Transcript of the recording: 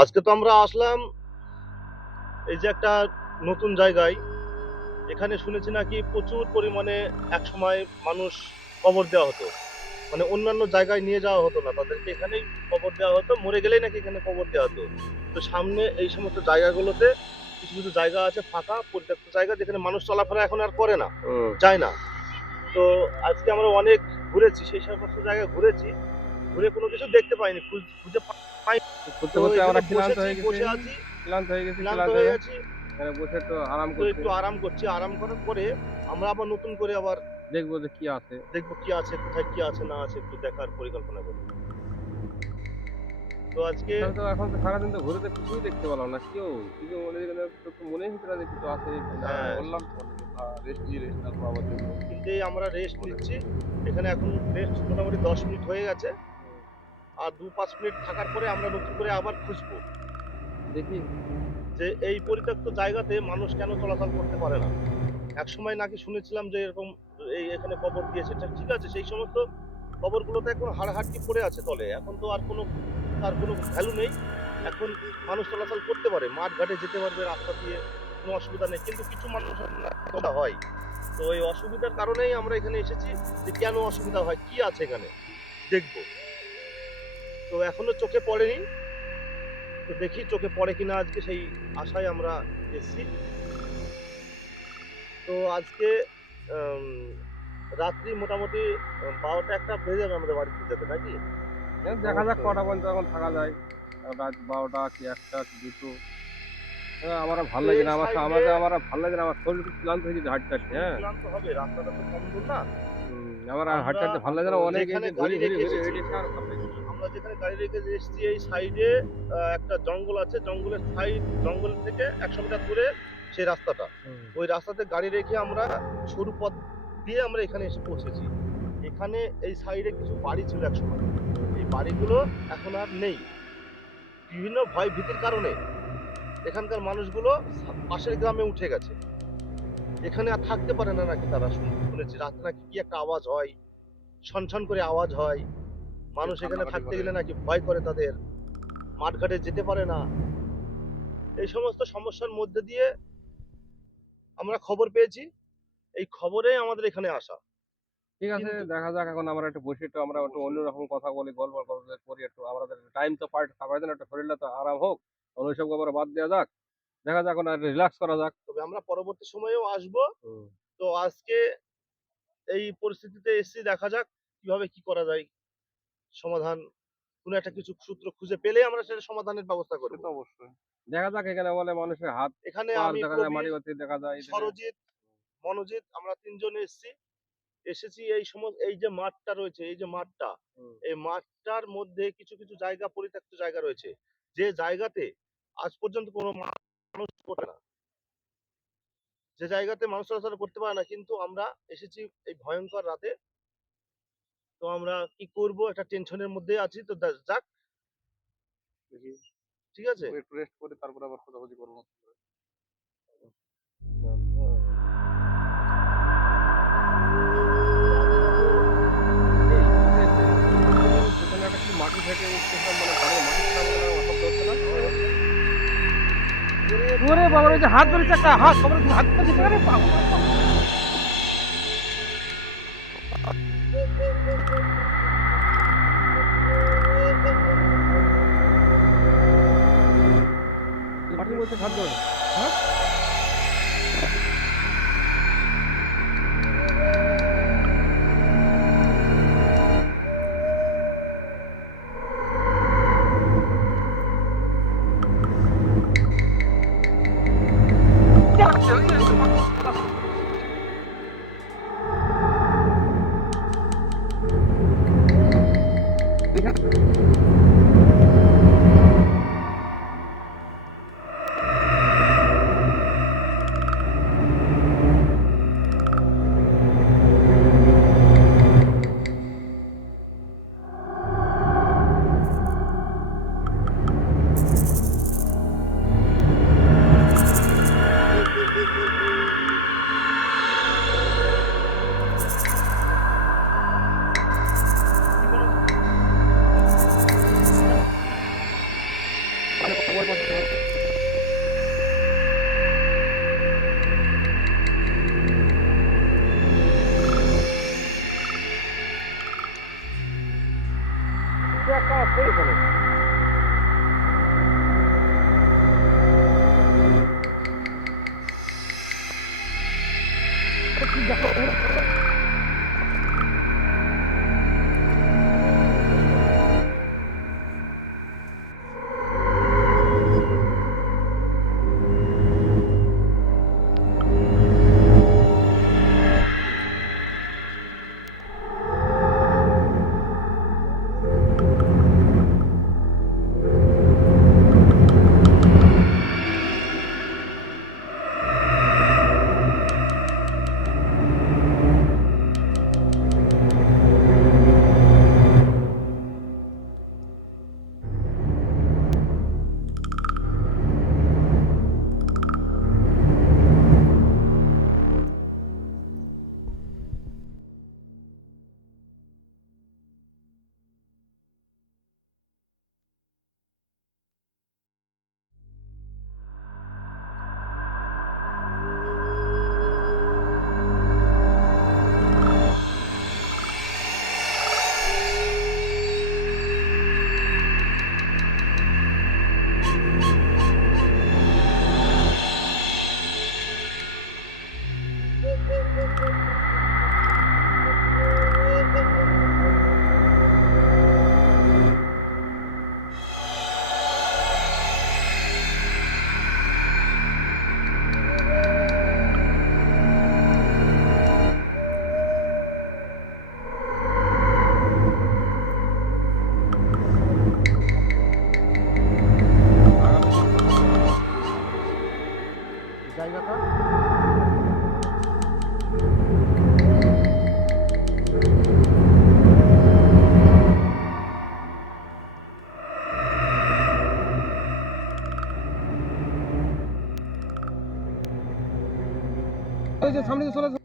আজকে তো আমরা আসলাম এই যে একটা নতুন জায়গায়। এখানে শুনেছি নাকি প্রচুর পরিমাণে একসময় মানুষ কবর দেওয়া হতো। মানে অন্যান্য জায়গায় নিয়ে যাওয়া হতো না, তাদেরকে এখানেই কবর দেওয়া হতো, মরে গেলেই নাকি এখানে কবর দেওয়া হতো। তো সামনে এই সমস্ত জায়গাগুলোতে কিছু কিছু জায়গা আছে ফাঁকা পরিত্যক্ত জায়গা, যেখানে মানুষ চলাফেরা এখন আর করে না, যায় না। তো আজকে আমরা অনেক ঘুরেছি, সেই সমস্ত জায়গায় ঘুরেছি, ঘুরে কোনো কিছু দেখতে পাইনি, খুঁজে পাইনি। ঘুরতে তো ঘুরতে এখানে আমরা ক্লান্ত বসেছি, হয়ে গেছি বসে আছি, ক্লান্ত ক্লান্ত হয়ে হয়ে গেছি। এখানে বসে একটু আরাম তো করছি। একটু আরাম করছি, আরাম করার পরে আমরা আবার নতুন করে আবার দেখবো যে কি আছে। দেখবো কি আছে, কোথায় কি আছে না আছে একটু দেখার পরিকল্পনা করবো। তো আজকে তাহলে তো এখন তো সারাদিন তো ঘুরে তো কিছুই দেখতে পেলাম না। কিছু মনে তো মনেই হচ্ছে না যে কিছু আছে কিনা। হ্যাঁ, বললাম তো অনেকে রেস্ট নিই, রেস্ট নেওয়ার পর আবার দেখবো। কিন্তু এই আমরা রেস্ট আমাদের নিচ্ছি। এখানে এখন রেস্ট মোটামুটি 10 মিনিট হয়ে গেছে। আর 2-5 মিনিট থাকার পরে আমরা নতুন করে আবার খুঁজবো দেখি। যে এই পরিত্যক্ত জায়গাতে মানুষ কেন চলাচল করতে পারে না। একসময় নাকি শুনেছিলাম যে এরকম এখানে কবর দিয়েছে, ঠিক আছে, সেই সমস্ত কবরগুলোতে এখন হাড়হাড্ডি পড়ে আছে তলে, এখন তো আর কোনো তার কোনো ভ্যালু নেই। এখন মানুষ চলাচল করতে পারে, মাঠ ঘাটে যেতে পারবে রাস্তা দিয়ে, কোনো অসুবিধা নেই, কিন্তু কিছু মানুষ হয়। তো এই অসুবিধার কারণেই আমরা এখানে এসেছি, যে কেন অসুবিধা হয়, কি আছে এখানে দেখবো। তো এখনো চোখে পড়েনি, তো দেখি চোখে পড়ে কিনা আজকে, সেই আশায় আমরা এসেছি। তো আজকে আম, রাত্রি মোটামুটি 12টা-1টা বেজে যাবে আমাদের বাড়িতে যেতে, নাকি? দেখা যাক অবশ্যই। কটা পর্যন্ত এখন থাকা যায়। রাত 12টা কি 1টা কি 2টো। আমার আর ভাল তো লাগে এই না। সাইডে আমার আর ভাল লাগে না। আমার শরীর খুব ক্লান্ত হয়ে গেছে হাঁটতে, হাঁটতে। শরীর হ্যাঁ? ক্লান্ত হবে, রাস্তাটা তো কম দূর না। আমার আর হাঁটতে, আমরা হাঁটতে ভাল লাগে না। অনেক এই যেখানে যে গাড়ি রেখে ঘুরে এসেছি, এসে আর ভাল লাগে না। আমরা যেখানে গাড়ি রেখে এসেছি এই সাইডে একটা জঙ্গল আছে, জঙ্গলের সাইড, জঙ্গল থেকে 100 মিটার দূরে সেই রাস্তাটা। হুম। ওই রাস্তাতে গাড়ি রেখে আমরা সরু পথ দিয়ে আমরা এখানে এসে পৌঁছেছি। এখানে এই সাইডে কিছু বাড়ি ছিল একসময়, এই বাড়িগুলো এখন আর নেই। বিভিন্ন ভয় ভীতির কারণে এখানকার মানুষগুলো পাশের গ্রামে উঠে গেছে। এখানে আর থাকতে পারে না নাকি, তারা শুনেছি রাতে নাকি কি একটা আওয়াজ হয়, ছনছন করে আওয়াজ হয়। কেউ মানুষ এখানে কান্নাকাটি থাকতে করে। গেলে নাকি ভয় করে তাদের, মাঠঘাটে যেতে পারে না। এই সমস্ত সমস্যার মধ্যে দিয়ে আমরা খবর পেয়েছি, এই খবরে আমাদের এখানে আসা। ঠিক আছে, কিন্তু দেখা যাক। এখন আমরা একটু বসে একটু আমরা একটু অবশ্যই অন্যরকম কথা বলি, গল্প করি একটু। আমাদের টাইম তো থাকার জন্য একটু শরীরটা তো আরাম হোক। ওইসব ব্যাপারে বাদ দেওয়া যাক। দেখা যাক এখন রিল্যাক্স করা যাক। তবে আমরা পরবর্তী সময়েও আসবো। হুম। তো আজকে এই পরিস্থিতিতে এসেছি, দেখা যাক কিভাবে কি করা যায়, সমাধান কোনো একটা কিছু সূত্র খুঁজে পেলে আমরা সেটা সমাধানের ব্যবস্থা সে করব। তো অবশ্যই। দেখা যাক এখানে বলে মানুষের হাত এখানে পা আমি, দেখা যায় প্রবীর, মাটি দেখা যায় এখানে। সরজিৎ, মনোজিৎ, আমরা তিনজন এসেছি। এসেছি এই এই যে মাঠটা রয়েছে, এই যে মাঠটা, হুম। এই মাঠটার মধ্যে কিছু কিছু জায়গা, পরিত্যক্ত জায়গা রয়েছে, যে জায়গাতে আজ পর্যন্ত কোনো মানুষ করে না, যে জায়গাতে মানুষ চলাচল করতে পারে না, কিন্তু আমরা এসেছি এই ভয়ঙ্কর রাতে। তো আমরা কি করব, একটা টেনশনের মধ্যে আছি। তো যাক, দেখি ঠিক আছে। একটু রেস্ট করে তারপরে আবার খোঁজাখুঁজি করবো। এই পেছনে একটা কি মাটি থেকে উঠতেছিলাম, মানে ঘরের মাটি ফেলা শব্দ হচ্ছে না? ওরে বাবা, ওই যে হাত ধরেছে, একটা হাত খবর হাত ধরেছে। আরে বাবা, মাটির মধ্যে হাত ধরে। হ্যাঁ? জায়গাটা এই যে সামনে চলে